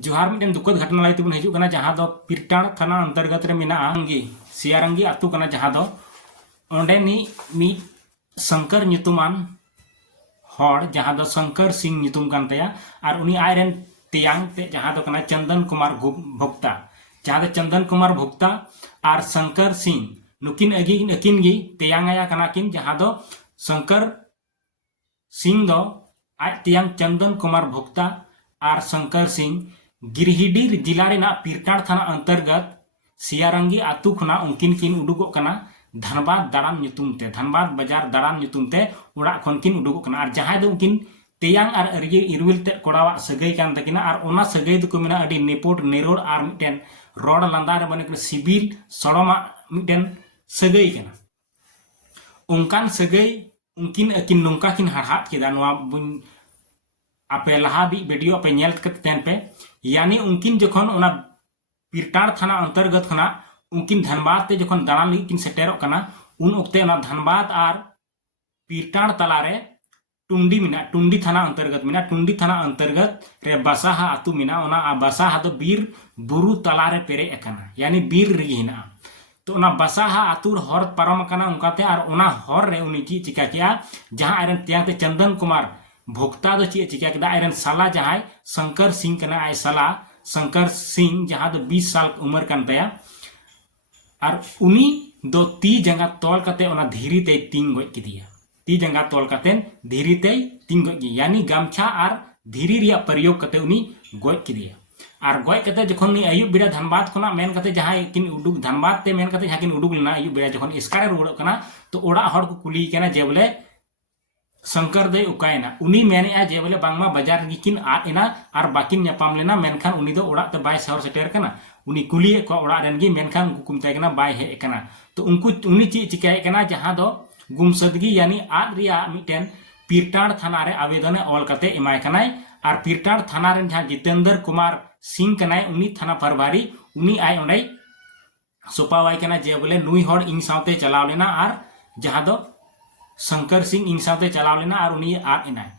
जोहार मिटन दुखद घटना लाई तबन हिजुग कना जहां दो पिरटाण थाना अंतर्गत रे मेना अंगी सियारंगी आतु कना जहां दो ओंडे नि मी शंकर nyutuman हॉर जहां दो Shankar Singh nyutum kan taya ar uni आयरन तियांग ते जहां दो कना चंदन कुमार भोक्ता जहां दो चंदन कुमार भोक्ता आर शंकर सिंह नुकिन अकिन गी तियांग आया कना किन जहां दो शंकर सिंह दो आज तियांग चंदन कुमार भोक्ता आर शंकर सिंह गिरिहिडी जिला रेना पिरटाण थाना अंतर्गत सियारंगी आतु खना उनकिन किन उडुगो कना धनबाद दाड़ान nyutumते धनबाद बाजार दाड़ान nyutumते ओड़ा खन किन उडुगो कना आर जहां दो उनकिन तेयांग आर अरगे इरविल ते कोड़ावा सगई कान तकिना आर ओना सगई दो को मेना अडी नेपोट नेरोड आर मिटेन रोड लांदा रे बने सिबिल सड़मा मिटेन सगई कना उनकान सगई उनकिन अकिन नोंका किन हाड़हाट केदा नोआ बुन आपे लहा भी वीडियो पे नेल कतेन पे यानी उनकिन जखन ओना पिरटाण थाना अंतर्गत खना उनकिन धनबाद ते जखन दाड़ान लगी किन सेटेरो कना उन ओक्ते ओना धनबाद आर पिरटाण तलारे टुंडी थाना अंतर्गत रे बसाहा आतु मिना ओना बसाहा दो बीर बुरु तलारे पेरे एकना यानी बीर रिगी हिना तो ओना बसाहा आतुर हर पारम कना उनकाते आर ओना हर रे उनी की चिका किया जहां आयरन त्याते चंदन कुमार भोक्ता दो ची चिका किदा आयरन साला जहां शंकर सिंह कना आय साला शंकर सिंह जहां दो 20 साल उम्र कान तया आर उनी दो ती जंगा तोल कते ओना धीरी ते तिंग गoj किदिया ती जंगा तोल कते धीरी ते तिंग गoj यानी गामछा आर धीरी रिया प्रयोग कते उनी गoj किदिया आर गoj कते जखन नि आयु बिड़ा धनबाद खना मेन कते जहां किन उडुक धनबाद ते मेन कते जहां किन उडुक लेना आयु बिड़ा जखन इसकारे रुड़ो कना तो ओड़ा हर को कुली केना जे बोले शंकर दे उकायना उनी मेने जे बोले बांगमा बाजार गिकिन आना आर बाकिन न्यापाम लेना मेनखान उनी दो ओड़ा ते बाय शहर सेटेर कना उनी कुली को ओड़ा रेन गी मेनखान गुकुम ते कना बाय हे कना तो उनको उनी ची चिकाय कना जहां दो गुमसदगी यानी आद रिया मिटेन पिरटाण थाना रे आवेदन ऑल कते इमाय कनाय आर पिरटाण थाना रे जहां जितेंद्र कुमार सिंह कनाय उनी थाना प्रभारी उनी आय ओंडे सोपावाय कना जे बोले नुई हर इन साउते चलाव लेना आर जहां दो शंकर सिंह इन साउते चलाव लेना और उनी आद इनाय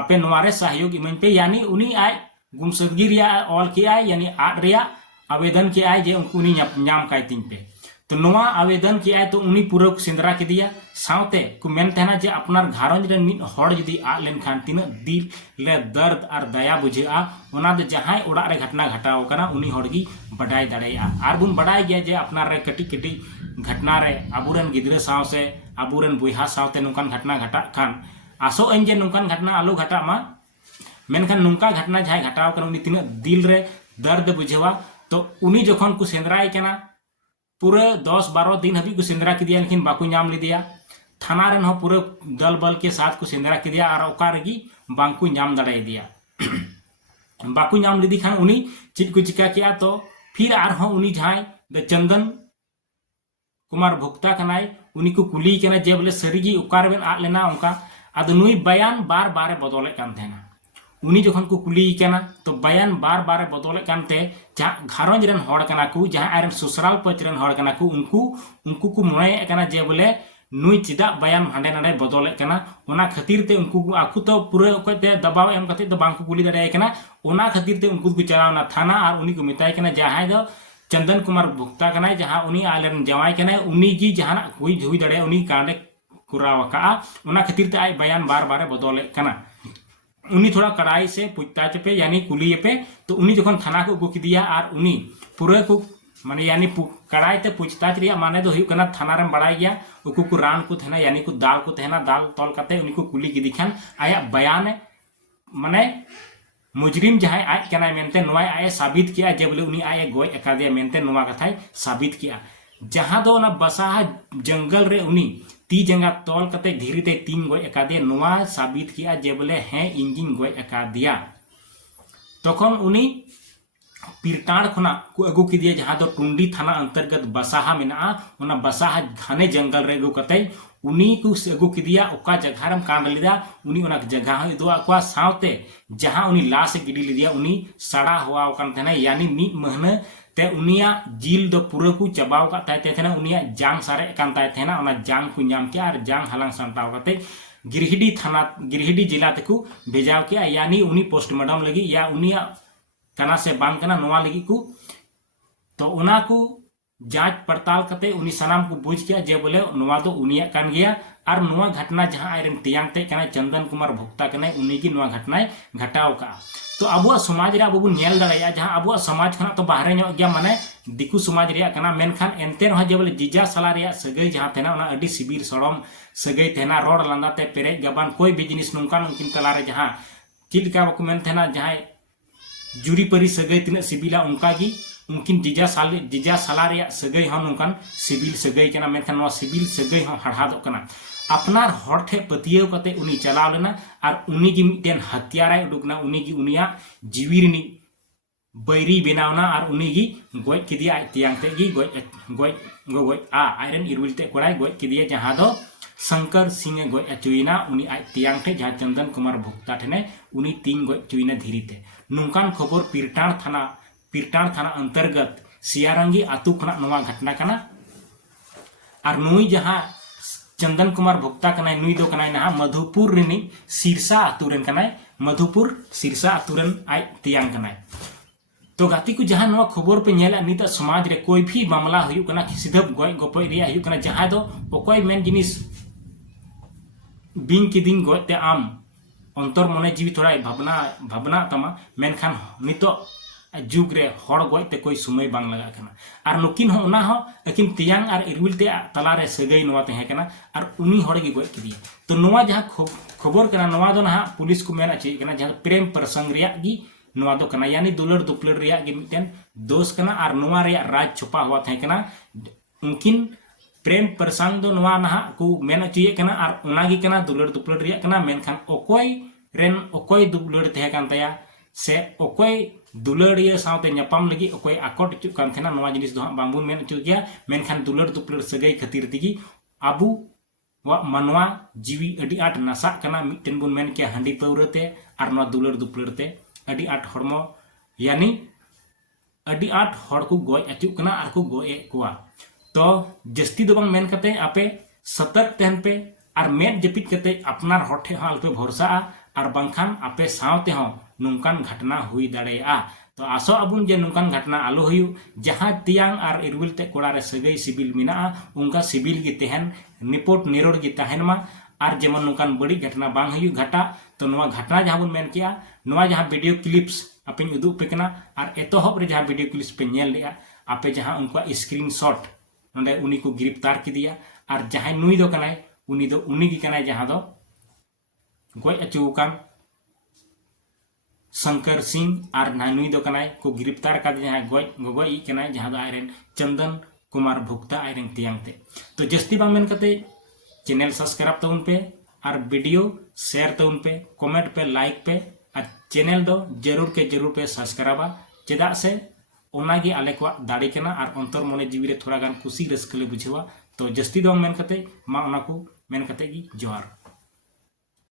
आपे नोवारे सहयोग इमन पे यानी उनी आय गुमसदगी रिया ऑल के आय यानी आद रिया आवेदन के आय जे उनी नाम काय तिंग पे तो नोवा आवेदन के आय तो उनी पूरा सेंद्रा के दिया साउते को मेन तेना जे अपनार घारंज रे मिट हड़ जदी आ लेन खान तिना दिल ले दर्द और दया बुझेआ ओना दे जहां ओड़ा रे घटना घटाव कना उनी हड़गी बडाय दड़ेया आर बुन बडाय गया जे अपनार रे कटी कटी घटना रे आबुरन गिद्रे साव से आबुरन बुहा सावते नुकान घटना घटा खान आसो अन जे नुकान घटना आलो घटा मा मेनखान नुका घटना जहां घटाव कर उनी तिना दिल रे दर्द बुझेवा तो उनी जखन को सेंद्राय कना पूरे 10-12 दिन हबी को सेंद्रा किदिया लेकिन बाकू नाम लिदिया थाना रेन हो पूरे दल बल के साथ को सेंद्रा किदिया और ओका रगी बांकू नाम दड़ाई दिया बाकू नाम लिदी खान उनी चित को चिका किया तो फिर आर हो उनी जहां द चंदन कुमार भोक्ता कनाय उनी को कुली कना जे बोले सरीगी ओकार बेन आ लेना उनका आद नुई बयान बार बार बदले कान थेना उनी जखन को कुली कना तो बयान बार बार बदले कानते जहां घारंज रेन हड़ कना को जहां आयरन सोशल पच रेन हड़ कना को उनको को मने कना जे बोले नुई चिदा बयान हांडे नाडे बदले कना ओना खातिर ते उनको आकु तो पूरे ओकते दबाव एम कते तो बांको कुली दड़े कना ओना खातिर ते उनको को चलावना थाना और उनी को मिताय कना जहां दो चंदन कुमार भुक्ता कना जहां उनी आलेन जवाय कना उनी जी जहां हुई हुई दड़े उनी कांडे कुरावा का ओना खातिर ते आय बयान बार बार बदले कना उनी थोड़ा कड़ाई से पूछताछ पे यानी कुली पे तो उनी जखन थाना को अगू किदिया और उनी पूरे को माने यानी कड़ाई ते पूछताछ रिया माने दो हुई कना थाना रे बड़ाई गया उकु को रान को थेना यानी को थेना दाल तोल कते उनी को कुली किदी खान आया बयान माने मुजरिम जहां आज कना मेनते नोआ आय साबित किया जे बोले उनी आय गोय एकादिया मेनते नोआ कथाय साबित किया जहां दो ना बसाहा जंगल रे उनी ती जंगा तोल कते धीरे ते तीन गoj एकादिया नोआ साबित किया जे बोले हैं इंजिन गoj एकादिया तखन उनी पिरटाण खना को अगू किदिया जहां दो टुंडी थाना अंतर्गत बसाहा मेना ओना बसाहा घाने जंगल रे अगू कते उनी को अगू किदिया ओका जगह रम कांड लिदा उनी ओना जगह हो दो अकवा सावते जहां उनी लाश गिडी लिदिया उनी सड़ा हुआ ओकन थना यानी मी महीना ते उनिया जिल दो पूरा को चबाव का ताय थेना उनिया जांग सारे कान ताय थेना ओना जांग को नाम के और जांग हलांग सांताव कते गिरिहिडी थाना गिरिहिडी जिला तक भेजाव के यानी उनी पोस्टमार्टम लगी या उनिया कना से बांग कना नोवा लगी को तो उना को जांच पड़ताल कते उनी सनाम को बुझ किया जे बोले नोवा दो उनिया कान गया और नोवा घटना जहां आयरन तियांग ते कना चंदन कुमार भुक्ता कना उनी की नोवा घटना घटाव का तो अब समाज रे अब नेल दड़ाया जहां अब समाज खना तो बाहर नो गया माने दिकु समाज रे कना मेनखान एनते रह जे बोले जीजा साला रे सगई जहां तेना उना अडी सिबिर सड़म सगई तेना रोड लांदाते पेरे गबान कोई भी जिनिस नुकान उनकिन तला रे जहां चिलका बको मेन तेना जहां जुरी परी सगई तिना सिबिला उनका की उनकिन जीजा साला रे सगई हम नुकान सिबिल सगई कना मेनखान नो सिबिल सगई हम हड़हादो कना अपनार हर ठे पतियव कते उनी चलाव लेना और उनी की मिटेन हत्याराय उडुकना उनी की उनिया जीवी रिनी बैरी बनावना और उनी की गोय किदिया आय तियांग ते गी गोय आयरन इरविल ते कोड़ाय गोय किदिया जहां दो शंकर सिंह गोय अचुइना उनी आय तियांग ते जहां चंदन कुमार भुक्ता ठेने उनी तीन गोय चुइना धीरीते नुकान खबर पीरटाण थाना अंतर्गत सियारंगी आतु खना नवा घटना कना और नुई जहां चंदन कुमार भुक्ता कनाय नुई दो कनाय ना मधुपुर रिनी सिरसा आतुरेन कनाय मधुपुर सिरसा आतुरेन आय तियांग कनाय तो गाती को जहां नवा खबर पे नेला नित समाज रे कोई भी मामला हुयु कना सिधब गोय गोपय रिया हुयु कना जहां दो ओकोय मेन जिनिस बिंग किदिंग गोय ते आम अंतर मने जीवी थोड़ा भावना तमा मेनखान नितो जुग रे हड़ गोय ते कोई समय बांग लगा कना और नुकिन हो उना हो लेकिन तियांग और इरविल ते तला रे सगई नवा ते कना और उनी हड़ गे गोय किदी तो नवा जहां खबर कना नवा दो ना पुलिस को मेना चे कना जहां प्रेम प्रसंग रिया गी नवा दो कना यानी दुलड़ दुपलड़ रिया गे मिटेन दोष कना और नवा रिया राज छुपा हुआ थे कना उनकिन प्रेम प्रसंग दो नवा ना को मेना चे कना और उना गी कना दुलड़ दुपलड़ रिया कना मेनखान ओकोय दुलड़ थे कान तया से ओकोय दुलड़िया सावते न्यापाम लगी ओकोय आकोट चुक कान थेना नवा जिनिस दो बांबुन मेन चुक गया मेनखान दुलड़ दुपलड़ सगई खातिर तिगी आबू वा मनवा जीवी अडी आट नासा कना मिटेन बुन मेन के हांडी पौरते और नवा दुलड़ दुपलड़ते अडी आट हड़मो यानी अडी आट हड़ को गोय अचुक कना और को गोय कोआ तो जस्ती दो बांग मेन कते आपे सतर्क तहन पे और मेन जपित कते अपनार हड़ ठे हाल पे भरोसा और बांखान आपे सावते हो नुकान घटना हुई दाड़ेया तो आसो अबुन जे नुकान घटना आलो हुयु जहां तियांग और इरविल ते कोड़ा रे सगई सिबिल मिना उनका सिबिल गी तेहन निपोट निरोड़ गी तहन मा और जेमन नुकान बड़ी घटना बांग हुयु घटा तो नवा घटना जहां बुन मेन किया नवा जहां वीडियो क्लिप्स आपे उदुग पे कना और एतोहब रे जहां वीडियो क्लिप्स पे नेल लिया आपे जहां उनका स्क्रीनशॉट नोंडे उनी को गिरफ्तार किदिया और जहां नुई दो कनाय उनी गी कनाय जहां दो गोय अचुकान शंकर सिंह और नानुई दो कनाय को गिरफ्तार कर जहां गोगोई कनाय जहां दो आयरन चंदन कुमार भुक्ता आयरन तियांग ते तो जस्ती बांग मेन कते चैनल सब्सक्राइब तउन पे और वीडियो शेयर तउन पे कमेंट पे लाइक पे और चैनल दो जरूर के जरूर पे सब्सक्राइबा चेदा से ओनागी आले को दाड़ी कना और अंतर मने जीवी रे थोड़ा गान खुशी रस्कले बुझेवा तो जस्ती दो मेन कते मा ओना को मेन कते गी जोहार।